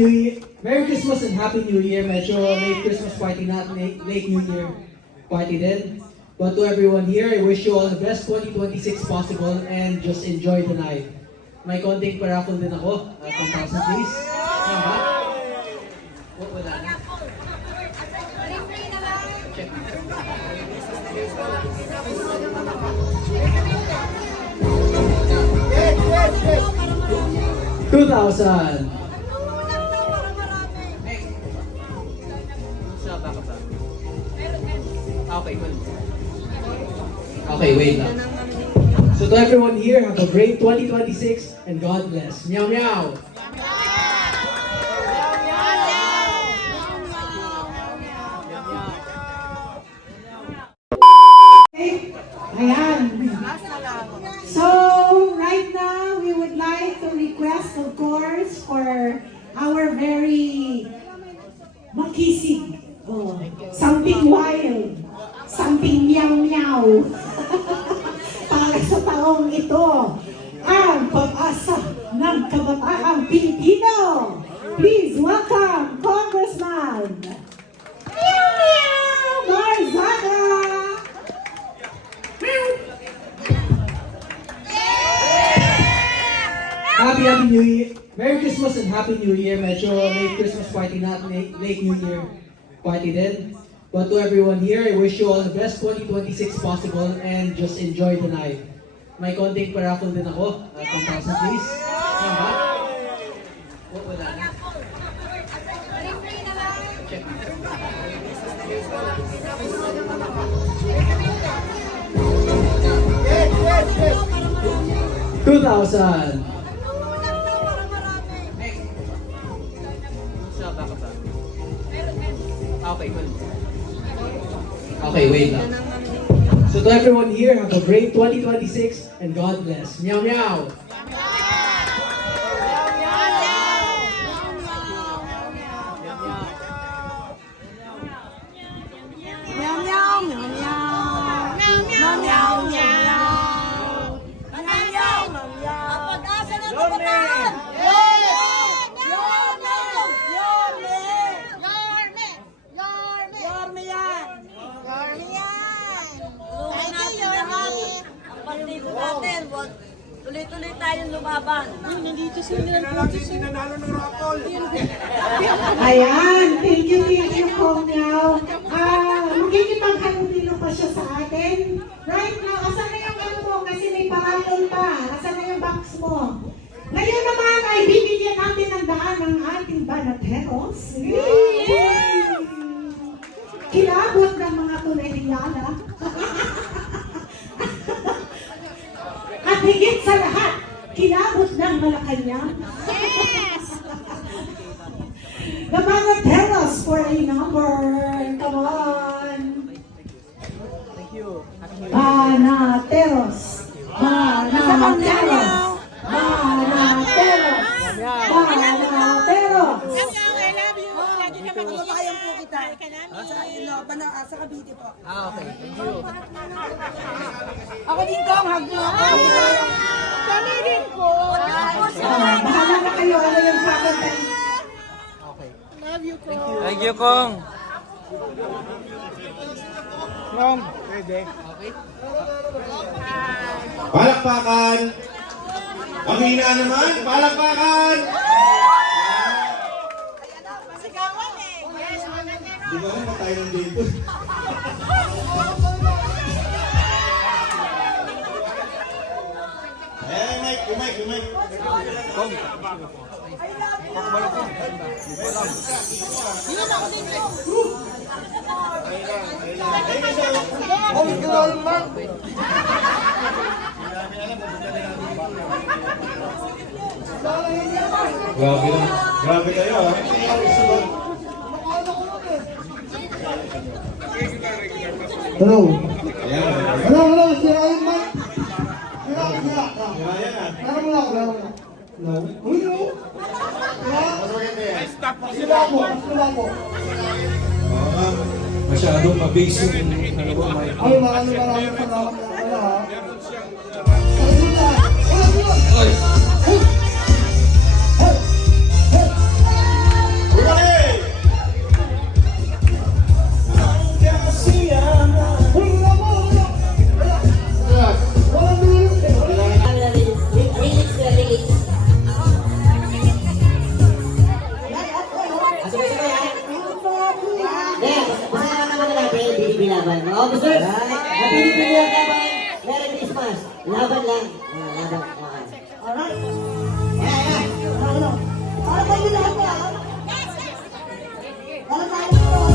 New Year. Merry Christmas and Happy New Year. Medyo late Christmas party, not late New Year party din. But to everyone here, I wish you all the best 2026 possible and just enjoy the night. May konting paraffle din ako. 1,000 please. Tama? Wala na. Check. 2,000. Okay, wait lang. So to everyone here, have a great 2026 and God bless. Meow meow. Ayan. So, right now, we would like to request, of course, for our very makisig, something wild, something meow-meow, para sa taong ito, ang pag-asa ng kabataang Pilipino. Please welcome, Congressman Meow-meow Marzaga! Happy New Year. Merry Christmas and Happy New Year. Medyo late Christmas party, not late New Year party din. But to everyone here, I wish you all the best 2026 possible and just enjoy the night. May konting paraffle din ako. 1,000 please. Tama? Wala na. Check. 2,000. Okay, wait lang. So to everyone here, have a great 2026 and God bless. Meow meow. Tuloy-tuloy tayong lumaban. Nandito sila nilang nanalo ng raffle. Ayan, thank you, Kongyaw. Magkikipaghalubilo pa siya sa atin. Right now, asan na yung ano mo? Kasi may paraton pa. Asan na yung box mo? Ngayon naman ay bibigyan natin ng daan ng ating banateros. Kilabot ng mga tunay-hiyala. At higit sa lahat, kilabot ng Malacanang. Yes! The Banateros for a number. Come on. Thank you. Banateros. Banateros. Banateros. Banateros. I love you. Lagi ka magkakayan po kita. Sa Cavite po. Okay. Thank you. Ako din kong hug mo ako. Kami din po. Bahala na kayo. Ano yung sa akin? Okay. Love you po. Thank you, Kong. Kong, pwede. Okay. Palakpakan! Pamina naman, palakpakan! Di ba naman tayo ng dito? Mike. Kong. Grabe kayo ha. Hello. Ayan. Hello, si Ryan man. Sira. Ayan ha. Laro mo lang. No. Uy, no. Sila ako. Masyadong mabasic yung Ay, maraming salamat. Wala ha. laban. Mga officers, napili-pili ang laban. Merry Christmas. Laban lang. Laban. Alright. Ayan. Ano? Para kayo lahat na. Para tayo.